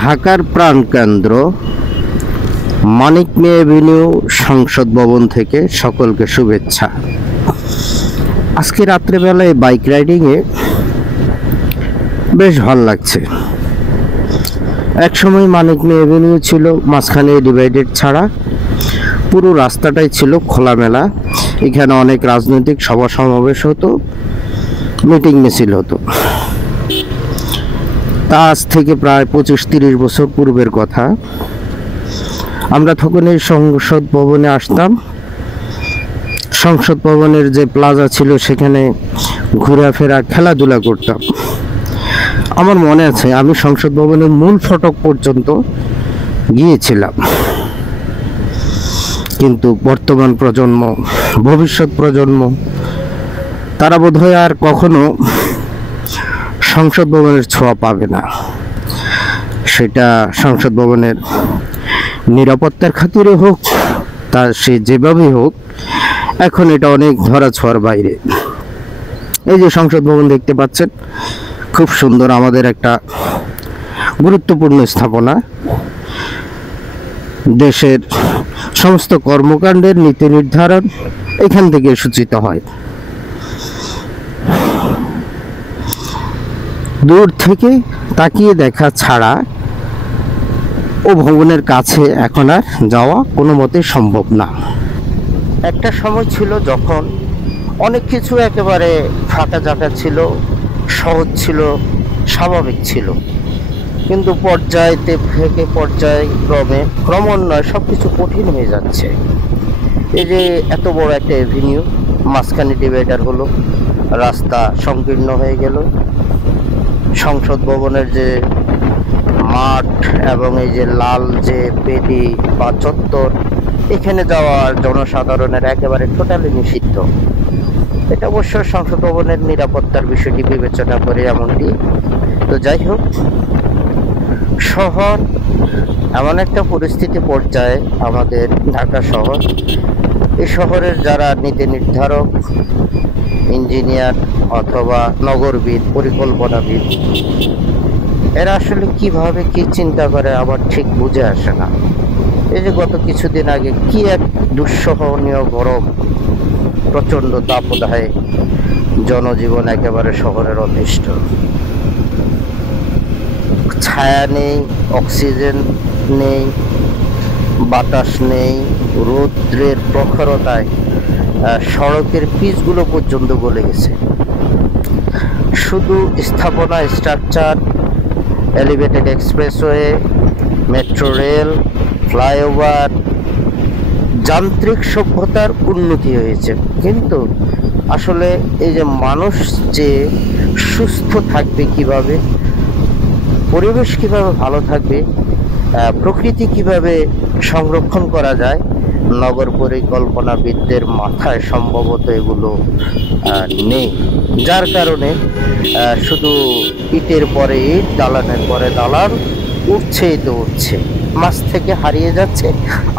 ঢাকার প্রাণকেন্দ্র মানিক মিয়া এভিনিউ সংসদ ভবন থেকে সকলকে শুভেচ্ছা। আজকে রাত্রেবেলায় বাইক রাইডিংয়ে বেশ ভালো লাগছে। একসময় মানিক মিয়া এভিনিউ ছিল মাঝখানে ডিভাইডেড ছাড়া, পুরো রাস্তাটাই ছিল খোলামেলা। এখানে অনেক রাজনৈতিক সভা সমাবেশ হতো, মিটিং মিছিল হতো। তা আজ থেকে প্রায় 25-30 বছর পূর্বের কথা। আমরা তখন এই সংসদ ভবনে আসতাম। সংসদ ভবনের যে প্লাজা ছিল সেখানে ঘোরাফেরা খেলাধুলা করতাম। আমার মনে আছে আমি সংসদ ভবনের মূল ফটক পর্যন্ত গিয়েছিলাম। কিন্তু বর্তমান প্রজন্ম, ভবিষ্যৎ প্রজন্ম, তারা বোধহয় আর কখনো সংসদ ভবনের ছোঁয়া পাবে না। সেটা সংসদ ভবনের নিরাপত্তার খাতিরে হোক, তা সে যেভাবেই হোক, এখন এটা অনেক ধরা ছোঁয়ার বাইরে। এই যে সংসদ ভবন দেখতে পাচ্ছেন, খুব সুন্দর, আমাদের একটা গুরুত্বপূর্ণ স্থাপনা। দেশের সমস্ত কর্মকাণ্ডের নীতি নির্ধারণ এখান থেকে সূচিত হয়। দূর থেকে তাকিয়ে দেখা ছাড়া ও ভবনের কাছে এখন আর যাওয়া কোনো মতে সম্ভব না। একটা সময় ছিল যখন অনেক কিছু একেবারে ফাঁকা জায়গা ছিল, সহজ ছিল, স্বাভাবিক ছিল। কিন্তু পর্যায়তে থেকে ক্রমান্বয়ে সব কিছু কঠিন হয়ে যাচ্ছে। এই যে এত বড় একটা এভিনিউ, মাঝখানে ডিভাইডার হলো, রাস্তা সংকীর্ণ হয়ে গেল। সংসদ ভবনের যে মাঠ এবং এই যে লাল যে বেদি বা চত্বর, এখানে যাওয়ার জনসাধারণের একেবারে টোটালি নিষিদ্ধ। এটা অবশ্য সংসদ ভবনের নিরাপত্তার বিষয়টি বিবেচনা করে এমনটি। তো যাই হোক, শহর এমন একটা পরিস্থিতি পর্যায়ে, আমাদের ঢাকা শহর, এই শহরের যারা নীতি নির্ধারক, ইঞ্জিনিয়ার অথবা নগরবিদ, পরিকল্পনাবিদ, এরা আসলে কিভাবে কি চিন্তা করে আবার ঠিক বুঝে আসে না। এই যে গত কিছুদিন আগে কি এক দুঃসহনীয় গরম, প্রচণ্ড দাবদাহে জনজীবন একেবারে শহরের অতিষ্ঠ। ছায়া নেই, অক্সিজেন নেই, বাতাস নেই, রৌদ্রের প্রখরতায় সড়কের পিচগুলো পর্যন্ত গলে গেছে। শুধু স্থাপনা, structure, elevated expressway, metro rail, flyover, যান্ত্রিক সভ্যতার উন্নতি হয়েছে। কিন্তু আসলে এই যে মানুষ যে সুস্থ থাকবে কিভাবে, পরিবেশ কিভাবে ভালো থাকবে, প্রকৃতি কিভাবে সংরক্ষণ করা যায়, নগর পরিকল্পনাবিদদের মাথায় সম্ভবত এগুলো নেই। যার কারণে শুধু ইটের পরে ইট, দালানের পরে দালান, উঠছেই তো উঠছে। মাছ থেকে হারিয়ে যাচ্ছে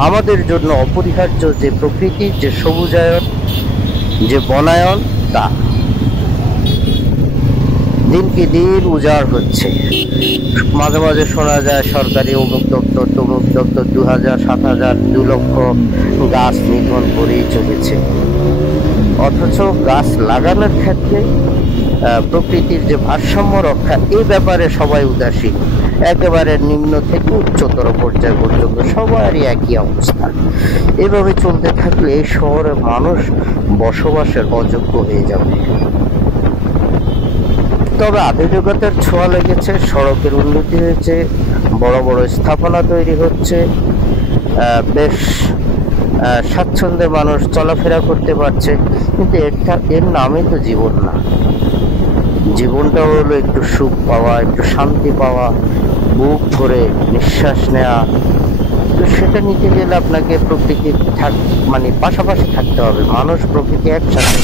আমাদের জন্য অপরিহার্য যে প্রকৃতির যে সবুজায়ন, যে বনায়ন, তা দিনকে দিন উজাড় হচ্ছে। মাঝে মাঝে শোনা যায় সরকারি অমুক দপ্তর, তমুক দপ্তর 2000, 7000, 2 লক্ষ গাছ নিধন করেই চলেছে। অথচ গাছ লাগানোর ক্ষেত্রে প্রকৃতির যে ভারসাম্য রক্ষা, এই ব্যাপারে সবাই উদাসীন। একেবারে নিম্ন থেকে উচ্চতর পর্যায় পর্যন্ত সবারই একই অবস্থা। এভাবে চলতে থাকলে এই শহরে মানুষ বসবাসের অযোগ্য হয়ে যাবে। তবে আধুনিকতার ছোঁয়া লেগেছে, সড়কের উন্নতি হয়েছে, বড় বড় স্থাপনা তৈরি হচ্ছে, বেশ স্বাচ্ছন্দ্যে মানুষ চলাফেরা করতে পারছে। কিন্তু এর নামে তো জীবন না। জীবনটা হলো একটু সুখ পাওয়া, একটু শান্তি পাওয়া, বুক ভরে নিঃশ্বাস নেওয়া। তো সেটা নিতে গেলে আপনাকে প্রকৃতি পাশাপাশি থাকতে হবে। মানুষ প্রকৃতি একসাথে,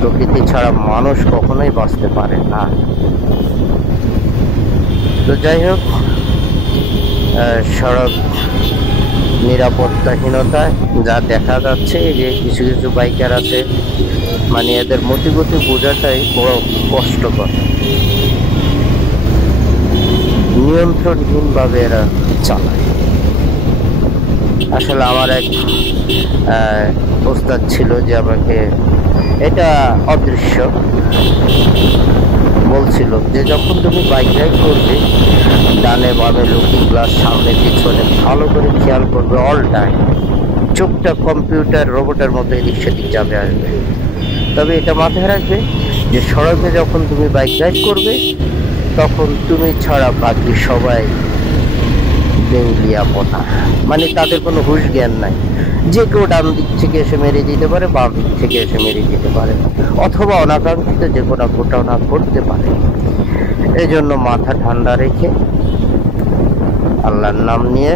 প্রকৃতি ছাড়া মানুষ কখনোই বাঁচতে পারে না। তো যাই হোক, সড়ক নিরাপত্তাহীনতায় যা দেখা যাচ্ছে, যে কিছু কিছু বাইকার আছে, এদের মতিগতি বোঝাটাই বড় কষ্টকর। নিয়ন্ত্রণহীনভাবে এরা চালায়। আসলে আমার এক ওস্তাদ ছিল যে আমাকে এটা অদৃশ্য বলছিল যে যখন তুমি বাইক রাইড করবে ডানে বামে লুকিং গ্লাস সামনে পিছনে ভালো করে খেয়াল করবে, অল টাইম চোখটা কম্পিউটার রোবটের মতো এদিক সেদিক যাবে আসবে। তবে এটা মাথায় রাখবে যে সড়কে যখন তুমি বাইক রাইড করবে তখন তুমি ছাড়া বাকি সবাই দেউলিয়াপনা, মানে তাদের কোনো হুঁশ জ্ঞান নাই। যে কেউ ডান দিক থেকে এসে মেরে দিতে পারে, বাম দিক থেকে এসে মেরে দিতে পারে, অথবা অনাকাঙ্ক্ষিত যে কোনো ঘটনা ঘটতে পারে। এই জন্য মাথা ঠান্ডা রেখে আল্লাহর নাম নিয়ে